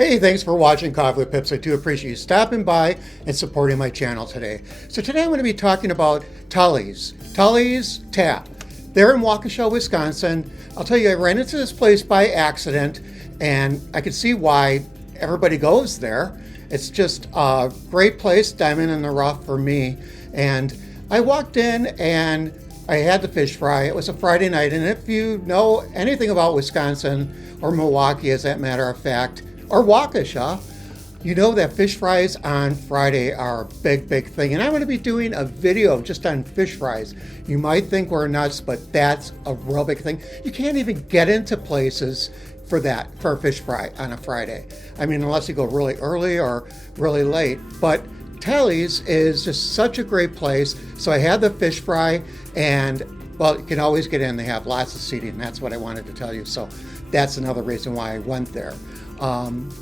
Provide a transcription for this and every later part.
Hey, thanks for watching Coffee with Pips. I do appreciate you stopping by and supporting my channel today. So today I'm going to be talking about Tallys Tap. They're in Waukesha, Wisconsin. I'll tell you, I ran into this place by accident and I could see why everybody goes there. It's just a great place, diamond in the rough for me. And I walked in and I had the fish fry. It was a Friday night, and if you know anything about Wisconsin or Milwaukee, as that matter of fact, or Waukesha, you know that fish fries on Friday are a big thing. And I'm going to be doing a video just on fish fries. You might think we're nuts, but that's a real big thing. You can't even get into places for a fish fry on a Friday. I mean, unless you go really early or really late. But Tallys is just such a great place. So I had the fish fry, and well, you can always get in. They have lots of seating. That's what I wanted to tell you. So that's another reason why I went there.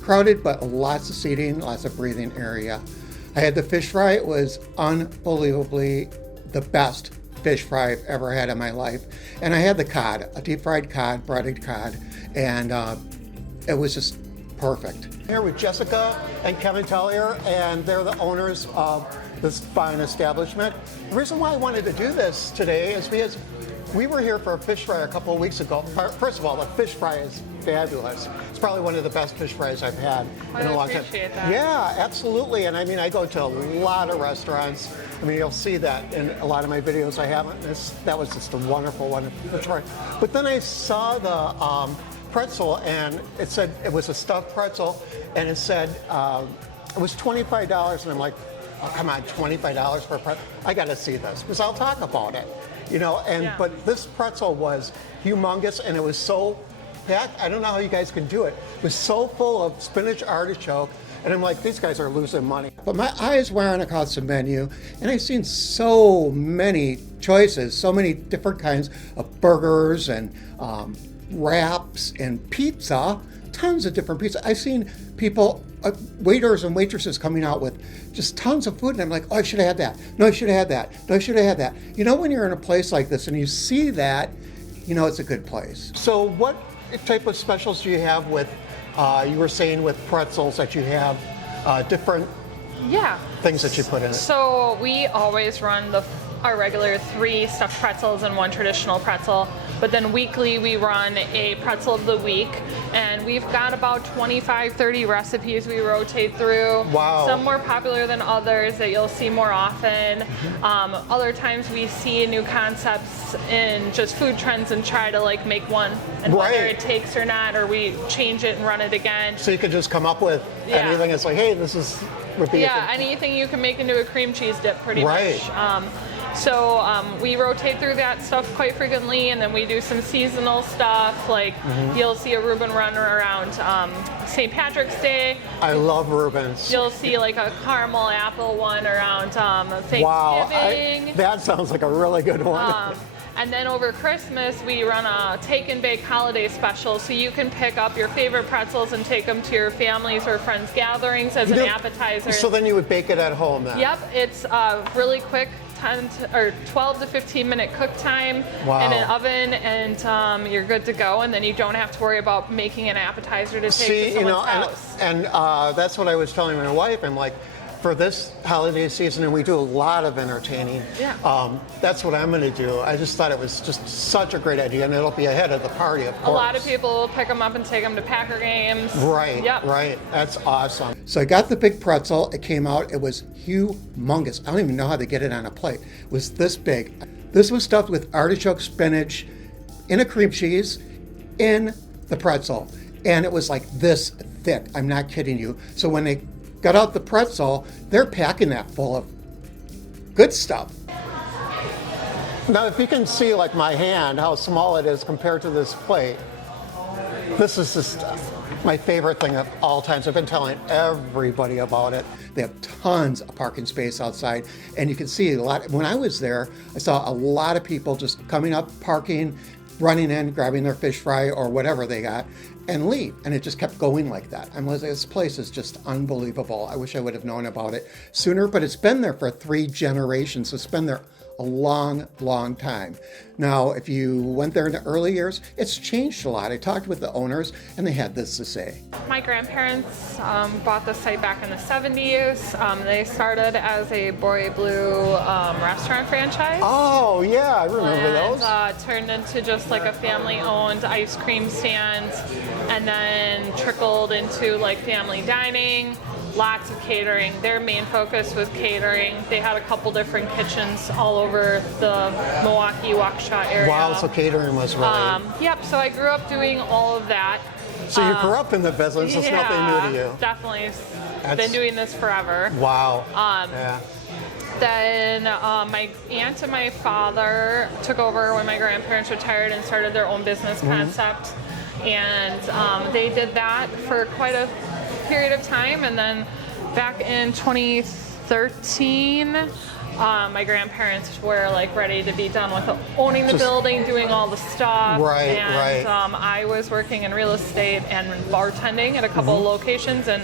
Crowded, but lots of seating, lots of breathing area. I had the fish fry. It was unbelievably the best fish fry I've ever had in my life. And I had the cod, a deep fried cod, breaded cod, and it was just perfect. Here with Jessica and Kevin Tellier, and they're the owners of this fine establishment. The reason why I wanted to do this today is because we were here for a fish fry a couple of weeks ago. First of all, the fish fry is fabulous. It's probably one of the best fish fries I've had in a long time. That. Yeah, absolutely. And I mean, I go to a lot of restaurants. I mean, you'll see that in a lot of my videos I haven't. That was just a wonderful fish fry. But then I saw the pretzel, and it said it was a stuffed pretzel, and it said it was $25, and I'm like, oh, come on, $25 for a pretzel? I got to see this because I'll talk about it, you know. And yeah. But this pretzel was humongous, and it was so packed. I don't know how you guys can do it. It was so full of spinach artichoke, and I'm like, these guys are losing money. But my eyes were on across the menu, and I've seen so many choices, so many different kinds of burgers and wraps and pizza, tons of different pizza. I've seen people, waiters and waitresses coming out with just tons of food, and I'm like, oh, I should have had that. No, I should have had that. No, I should have had that. You know, when you're in a place like this and you see that, you know it's a good place. So what type of specials do you have with, you were saying with pretzels that you have different things that you put in it? So we always run our regular 3 stuffed pretzels and 1 traditional pretzel, but then weekly we run a pretzel of the week, and we've got about 25-30 recipes we rotate through. Wow. Some more popular than others that you'll see more often. Other times we see new concepts in just food trends and try to like make one, and whether it takes or not, or we change it and run it again. So you could just come up with anything that's like, hey, this is anything you can make into a cream cheese dip pretty much. So we rotate through that stuff quite frequently, and then we do some seasonal stuff, like you'll see a Reuben run around St. Patrick's Day. I love Reubens. You'll see like a caramel apple one around Thanksgiving. Wow, that sounds like a really good one. And then over Christmas, we run a take and bake holiday special, so you can pick up your favorite pretzels and take them to your families or friends' gatherings as an appetizer. So then you would bake it at home then? Yep, it's really quick. 12 to 15 minute cook time in an oven, and you're good to go, and then you don't have to worry about making an appetizer to take to someone's house. And that's what I was telling my wife. I'm like, for this holiday season, and we do a lot of entertaining, that's what I'm going to do. I just thought it was just such a great idea, and it'll be ahead of the party, of course. A lot of people will pick them up and take them to Packer games. Right, yep. Right. That's awesome. So I got the big pretzel. It came out. It was humongous. I don't even know how they get it on a plate. It was this big. This was stuffed with artichoke, spinach, in a cream cheese, in the pretzel. And it was like this thick. I'm not kidding you. So when they got out the pretzel, they're packing that full of good stuff. Now, if you can see like my hand, how small it is compared to this plate, this is just my favorite thing of all times. I've been telling everybody about it. They have tons of parking space outside, and you can see a lot. When I was there, I saw a lot of people just coming up, parking, running in, grabbing their fish fry or whatever they got, and leave. And it just kept going like that. I mean, this place is just unbelievable. I wish I would have known about it sooner, but it's been there for 3 generations. So it's been there a long, long time. Now, if you went there in the early years, it's changed a lot. I talked with the owners, and they had this to say. My grandparents bought the site back in the 70s. They started as a Boy Blue restaurant franchise. Oh, yeah, I remember those. Turned into just like a family-owned ice cream stand, and then trickled into like family dining. Lots of catering. Their main focus was catering. They had a couple different kitchens all over the Milwaukee, Waukesha area. Wow, so catering was really... Yep, so I grew up doing all of that. So you grew up in the business, it's nothing new to you. Definitely. Been doing this forever. Wow. Yeah. Then my aunt and my father took over when my grandparents retired and started their own business concept. And they did that for quite a period of time, and then back in 2013 my grandparents were like ready to be done with owning the building, doing all the stuff. Right. I was working in real estate and bartending at a couple of locations, and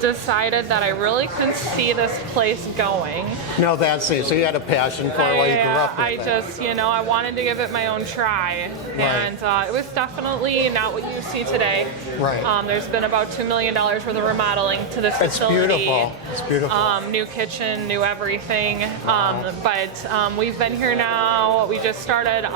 decided that I really couldn't see this place going. No, that's it. So you had a passion for it while you grew up with it. Just, I wanted to give it my own try. And it was definitely not what you see today. Right. There's been about $2 million worth of remodeling to this facility. It's beautiful. New kitchen, new everything. But we've been here now. We just started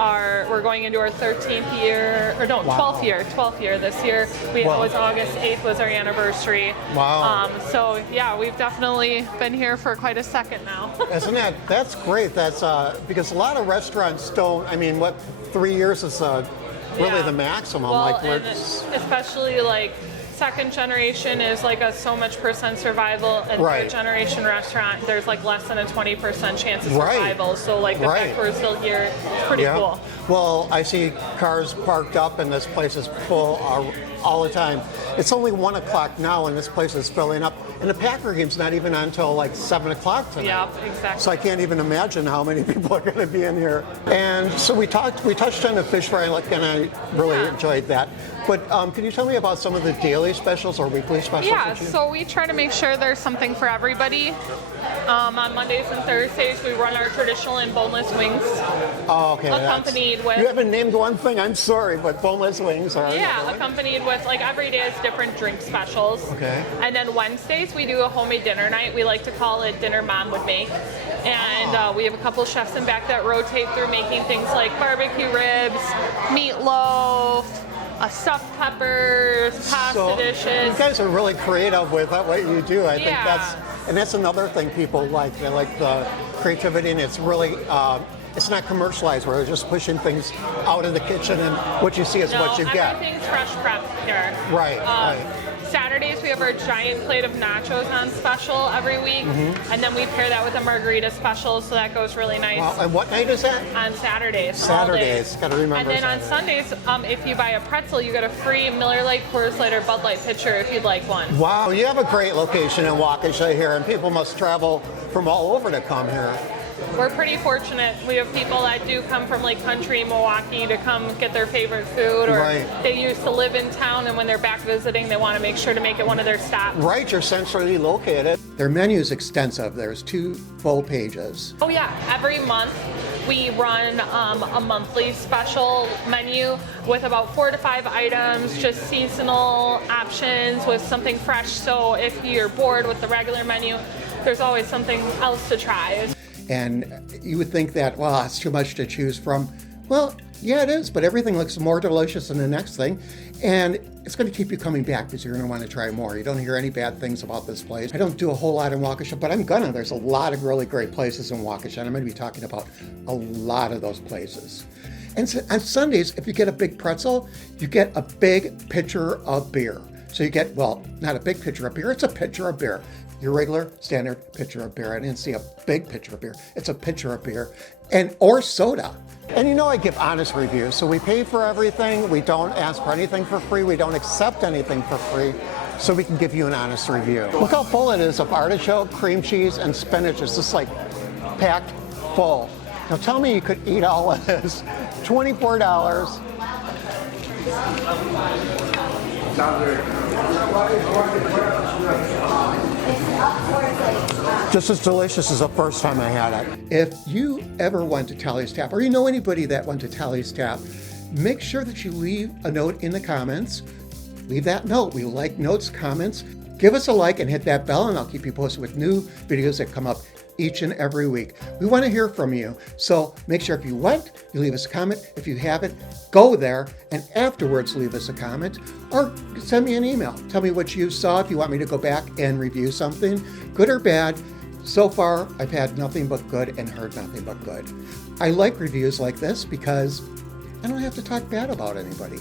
we're going into our 13th year, or no, 12th year this year. It was August 8th was our anniversary. Wow. So yeah, we've definitely been here for quite a second now. That's great. That's because a lot of restaurants don't, 3 years is really the maximum. Well, especially like second generation is like a so much % survival, and third generation restaurant, there's like less than a 20% chance of survival. So like the fact we're still here, it's pretty cool. Well, I see cars parked up and this place is full all the time. It's only 1 o'clock now and this place is filling up. And the Packer game's not even until like 7 o'clock tonight. Yep, exactly. So I can't even imagine how many people are going to be in here. And so we touched on the fish fry, and I really enjoyed that. But can you tell me about some of the daily specials or weekly specials? Yeah, so we try to make sure there's something for everybody. On Mondays and Thursdays, we run our traditional and boneless wings. Oh, okay. Accompanied with... You haven't named one thing, I'm sorry, but boneless wings are... Yeah, accompanied with, like, every day is different drink specials. Okay. And then Wednesdays, we do a homemade dinner night. We like to call it Dinner Mom Would Make. And we have a couple chefs in back that rotate through making things like barbecue ribs, meatloaf, stuffed peppers, pasta dishes. You guys are really creative with what you do. I think that's another thing people like. They like the creativity, and it's really it's not commercialized where they're just pushing things out of the kitchen and what you see is what you get. Everything's fresh prepped here. Right. Saturdays we have our giant plate of nachos on special every week, and then we pair that with a margarita special, so that goes really nice. Wow. And what night is that? On Saturdays. Saturdays, got to remember. And then on Sundays, if you buy a pretzel, you get a free Miller Lite, Coors Light, or Bud Light pitcher if you'd like one. Wow, you have a great location in Waukesha here, and people must travel from all over to come here. We're pretty fortunate. We have people that do come from Lake Country, Milwaukee to come get their favorite food, or they used to live in town, and when they're back visiting, they want to make sure to make it one of their stops. Right, you're centrally located. Their menu is extensive. There's 2 full pages. Oh yeah, every month we run a monthly special menu with about 4 to 5 items, just seasonal options with something fresh. So if you're bored with the regular menu, there's always something else to try. And you would think that, well, it's too much to choose from. Well, yeah, it is, but everything looks more delicious than the next thing. And it's going to keep you coming back because you're going to want to try more. You don't hear any bad things about this place. I don't do a whole lot in Waukesha, but I'm gonna. There's a lot of really great places in Waukesha, and I'm going to be talking about a lot of those places. And so on Sundays, if you get a big pretzel, you get a big pitcher of beer. So you get, well, not a big pitcher of beer, it's a pitcher of beer. Your regular standard pitcher of beer. I didn't see a big pitcher of beer. It's a pitcher of beer or soda. And I give honest reviews. So we pay for everything. We don't ask for anything for free. We don't accept anything for free. So we can give you an honest review. Look how full it is of artichoke, cream cheese, and spinach. It's just like packed full. Now tell me you could eat all of this. $24. just as delicious as the first time I had it. If you ever went to Tallys Tap, or you know anybody that went to Tallys Tap, make sure that you leave a note in the comments. Leave that note. We like notes, comments. Give us a like and hit that bell, and I'll keep you posted with new videos that come up each and every week. We want to hear from you. So make sure if you went, you leave us a comment. If you haven't, go there and afterwards leave us a comment or send me an email. Tell me what you saw, if you want me to go back and review something, good or bad. So far, I've had nothing but good and heard nothing but good. I like reviews like this because I don't have to talk bad about anybody.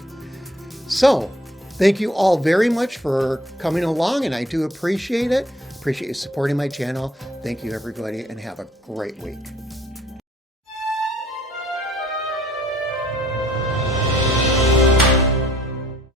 So thank you all very much for coming along, and I do appreciate it. Appreciate you supporting my channel. Thank you, everybody, and have a great week.